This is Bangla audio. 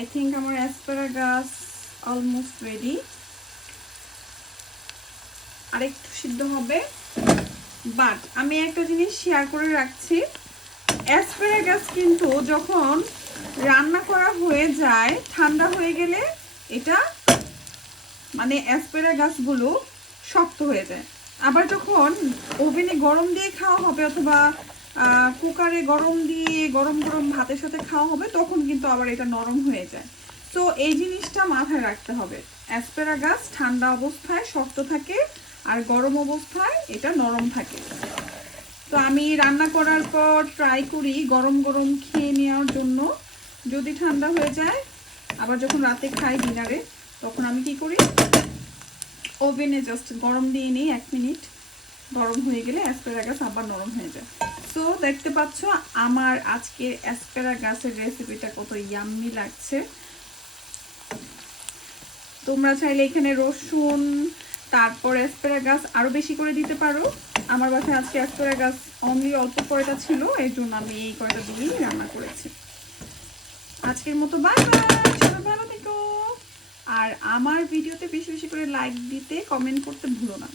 আই থিঙ্ক আমার অ্যাসপারাগাস অলমোস্ট রেডি, আরেকটু সিদ্ধ হবে। বাট আমি একটা জিনিস শেয়ার করে রাখছি, অ্যাসপারাগাস কিন্তু যখন রান্না করা হয়ে যায় ঠান্ডা হয়ে গেলে এটা মানে অ্যাসপারাগাসগুলো শক্ত হয়ে যায়। আবার যখন ওভেনে গরম দিয়ে খাওয়া হবে অথবা কুকারে গরম দিয়ে গরম গরম ভাতের সাথে খাওয়া হবে তখন কিন্তু আবার এটা নরম হয়ে যায়। তো এই জিনিসটা মাথায় রাখতে হবে, অ্যাসপারাগাস ঠান্ডা অবস্থায় শক্ত থাকে আর গরম অবস্থায় এটা নরম থাকে। তো আমি রান্না করার পর ট্রাই করি গরম গরম খেয়ে নেওয়ার জন্য, যদি ঠান্ডা হয়ে যায় আবার যখন রাতে খাই ডিনারে তখন আমি কি করি ওভেনে জাস্ট গরম দিয়ে নিই 1 মিনিট, গরম হয়ে গেলে অ্যাসপারাগাস আবার নরম হয়ে যায়। সো দেখতে পাচ্ছ আমার আজকের অ্যাসপারাগাসের রেসিপিটা কত ইয়াম্মি লাগছে। তোমরা চাইলে এখানে রসুন তারপর অ্যাসপারাগাস আরো বেশি করে দিতে পারো। আমার বাসায় আজকে অ্যাসপারাগাস অনলি অল্প কয়টা ছিল, এর জন্য আমি এই কয়টা দিয়েই রান্না করেছি। আজকের মতো বাই বাই, সবাই ভালো থেকো। আর আমার ভিডিওতে বেশি বেশি করে লাইক দিতে, কমেন্ট করতে ভুলো না।